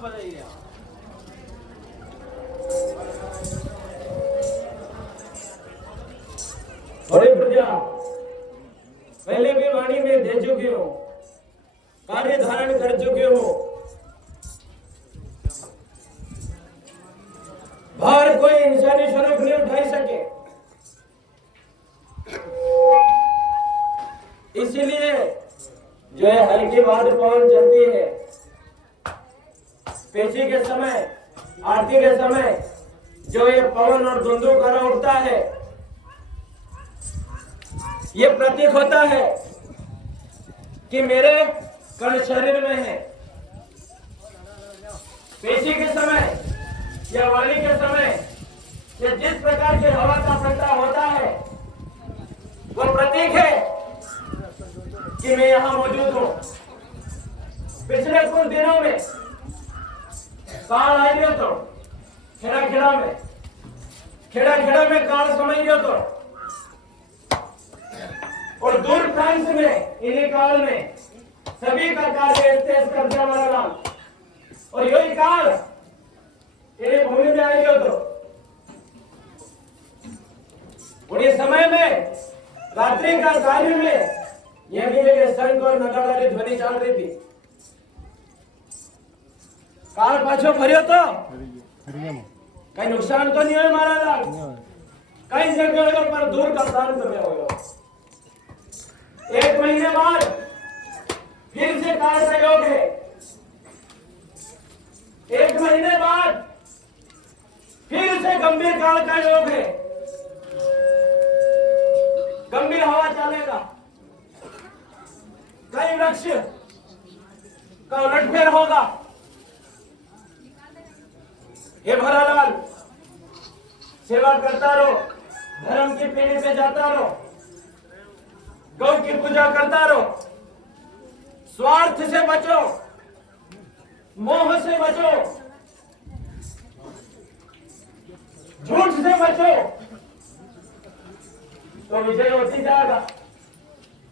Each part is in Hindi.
बजाइए। बड़े प्रजा पहले भी वाणी में दे चुके हो, कार्य धारण कर चुके हो। बाहर कोई इंसानी स्वरूप नहीं उठाई सके, इसीलिए जो है हल्की बात पवन चलती है। पेशी के समय, आरती के समय जो ये पवन और धुंधुकारा उठता है, ये प्रतीक होता है कि मेरे कण शरीर में है। पेशी के समय या वाणी के समय ये जिस प्रकार की हवा का प्रसार होता है, वो प्रतीक है कि मैं यहां मौजूद हूं। पिछले कुछ दिनों में काल आई रहे तो खेड़ा खेड़ा में काल समझ रहे तो, और दूर प्रांत में इन्हीं काल में सभी का कार्य तेज कर दिया हमारा नाम। और यही काल इन्हें भूमि में आएंगे तो, और ये समय में रात्रि का कार्य में यही जगह संघ और नगाड़े ध्वनि चल रही थी। काल पाछो फरियो तो कहीं नुकसान तो नहीं हुआ महाराज, कई जगह पर दूर का प्रांत में हो। 1 महीने बाद फिर से काल का योग है। 1 महीने बाद फिर से गंभीर काल का योग है। गंभीर हवा चलेगा, कई वृक्ष का उलटफेर होगा। हे भरालाल, सेवा करता रहो, धर्म की पीढ़ी पे जाता रहो, गौ की पूजा करता रहो, स्वार्थ से बचो, मोह से बचो, झूठ से बचो, तो विजय होती जाएगा।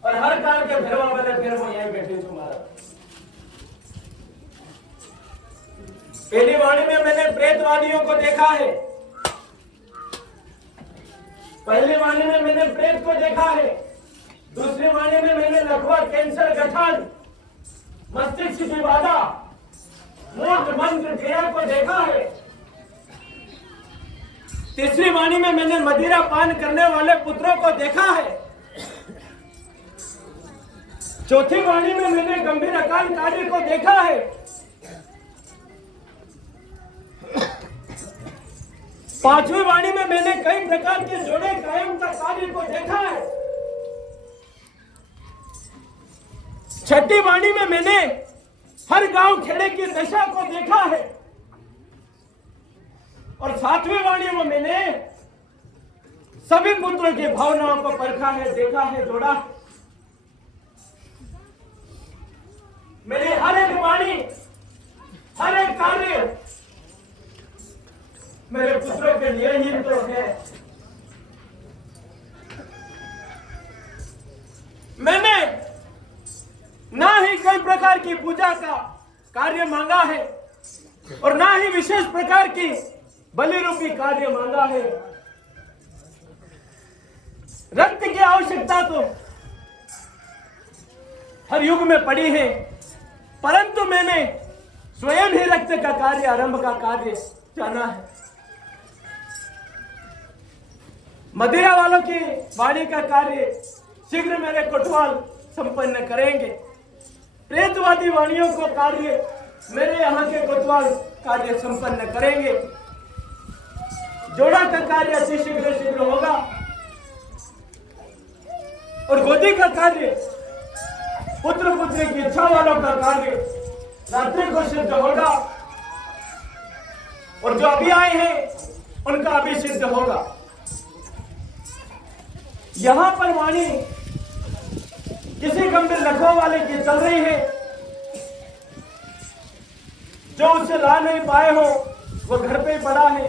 और हर काल के भैरवा वाले फिर वो यहीं बैठे तुम्हारा। पहली वाणी में मैंने प्रेतवादियों को देखा है, पहली वाणी में मैंने प्रेत को देखा है, दूसरी वाणी में मैंने लकवा, कैंसर, गठन, मस्तिष्क की बाधा, मूर्ख मंत्र क्रिया को देखा है। तीसरी वाणी में मैंने मदिरा पान करने वाले पुत्रों को देखा है। चौथी वाणी में मैंने गंभीर अकाल कार्य को देखा है। पांचवी वाणी में मैंने कई प्रकार के जोड़े कायम का कार्य को देखा है। छठी वाणी में मैंने हर गांव खेड़े की दशा को देखा है। और सातवीं वाणी में मैंने सभी पुत्रों की भावनाओं को परखा है, देखा है, जोड़ा। मेरी हर एक वाणी, हर एक कार्य मेरे पुत्रों के लिए ही तो है। मैंने ना ही कई प्रकार की पूजा का कार्य मांगा है और ना ही विशेष प्रकार की बलि रूपी कार्य मांगा है। रक्त की आवश्यकता तो हर युग में पड़ी है, परंतु मैंने स्वयं ही रक्त का कार्य, आरंभ का कार्य जाना है। मदिरा वालों की वाणी का कार्य शीघ्र मेरे कोतवाल संपन्न करेंगे। प्रेतवादी वाणियों को कार्य मेरे यहाँ के कोतवाल कार्य संपन्न करेंगे। जोड़ा का कार्य अति शीघ्र होगा और गोदी का कार्य, पुत्र पुत्री की इच्छा वालों का कार्य रात्रि को सिद्ध होगा और जो अभी आए हैं उनका अभी सिद्ध होगा। यहां पर वाणी किसी गंभीर लखों वाले की चल रही है, जो उसे ला नहीं पाए हो वो घर पे पड़ा है,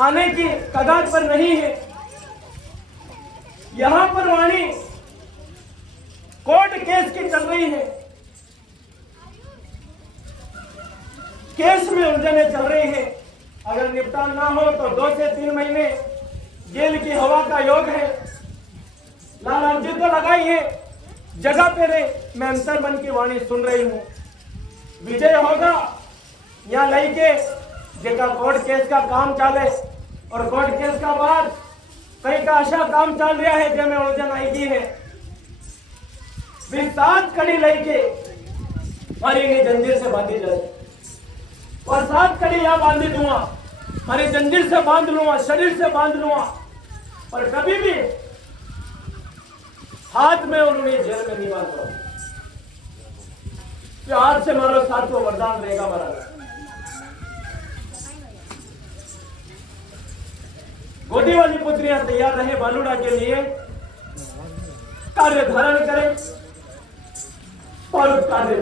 आने की कगार पर नहीं है। यहां पर वाणी कोर्ट केस की चल रही है, केस में उलझने चल रही है। अगर निपटान ना हो तो 2 से 3 महीने जेल की हवा का योग है। लाल अर्जी तो लगाई है, जगह पे रे मैं अंतर मन की वाणी सुन रही हूँ। विजय होगा या लड़के जेका कोर्ट केस का काम चाले और कोर्ट केस का बाद कई का आशा काम चल रहा है जे में उलझन आएगी है। 7 कड़ी लड़के और इन्हें जंजीर से बांधी जाए और 7 कड़ी यहाँ बांधी दूंगा, अरे जंजीर से बांध लूंगा, शरीर से बांध लूंगा और कभी भी हाथ में और उन्हें जेल में नहीं बांधता। तो आज से मारो साथ को वरदान रहेगा महाराज। गोदी वाली पुत्रियां तैयार रहे बालूड़ा के लिए, कार्य धारण करें और कार्य